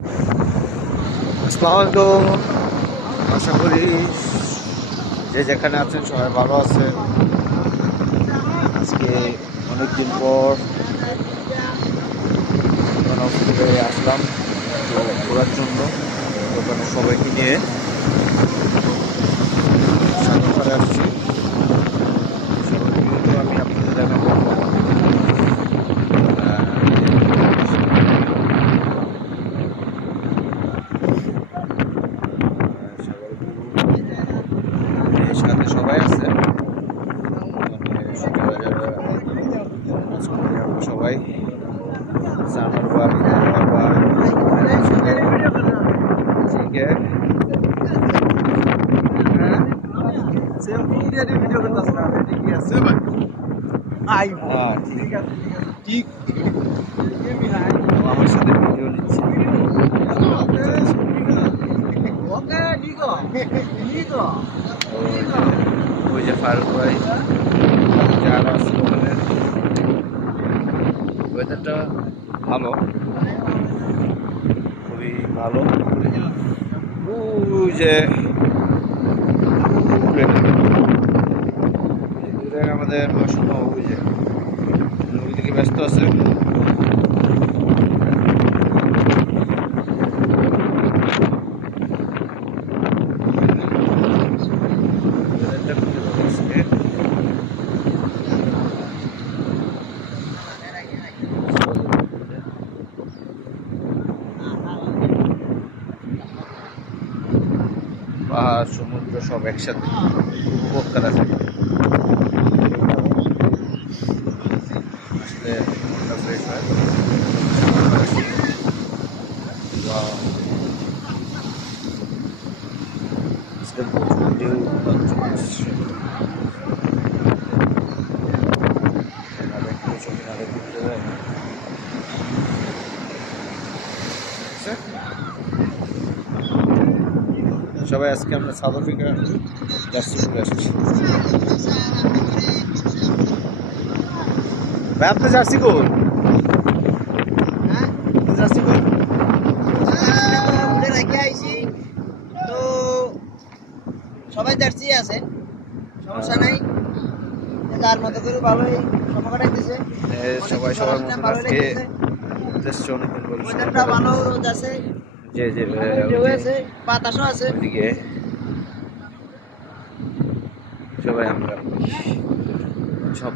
আসসালামু আলাইকুম। আশা করি যে যেখানে আছেন সবাই ভালো আছে। আজকে অনেকদিন পর দোকান অফ করে আসলাম একটু ঘোরার জন্য। দোকানের সবাইকে নিয়ে সাগরপাড়ে আসছি। সাগরপাড়ে আমি আপনাদের দেখাবো। সাগরপাড়ের সাথে সবাই আছে, মানে সবাই জানার ভাই, ঠিক আছে। ঠিক আমার সাথে ভিডিও নিচ্ছে। ওই যে ফারুক ভাই যারা আছে ওখানে, ওয়েদারটা ভালো, খুবই ভালো। ওই যে দূরে আমাদের মাসুমা ওই যে ওই দিকে ব্যস্ত আছে। পাহাড় সমুদ্র সব একসাথে উপভোগ করা যায়। আসলে মনটা ফ্রেশ হয়। Wow. আজকে প্রচুর ঢেউ আসছে। ছবি না দেখতে বোঝা যায় না। সবাই আজকে আমরা সাউথ আফ্রিকা জার্সি পরে আসছি। ভাই আপনার জার্সি কোন? জার্সি কোন? তো সবাই জার্সি আছে, সমস্যা নাই। যার মতো করে ভালোই সময় কাটাইতেছে। সবাই সবার মতন আজকে উদ্দেশ্য অনেকদিন বলে ওয়েদারটা ভালো, রোদ আছে, যে যে ঢেউ আছে, বাতাসও আছে। ওইদিকে সবাই আমরা সব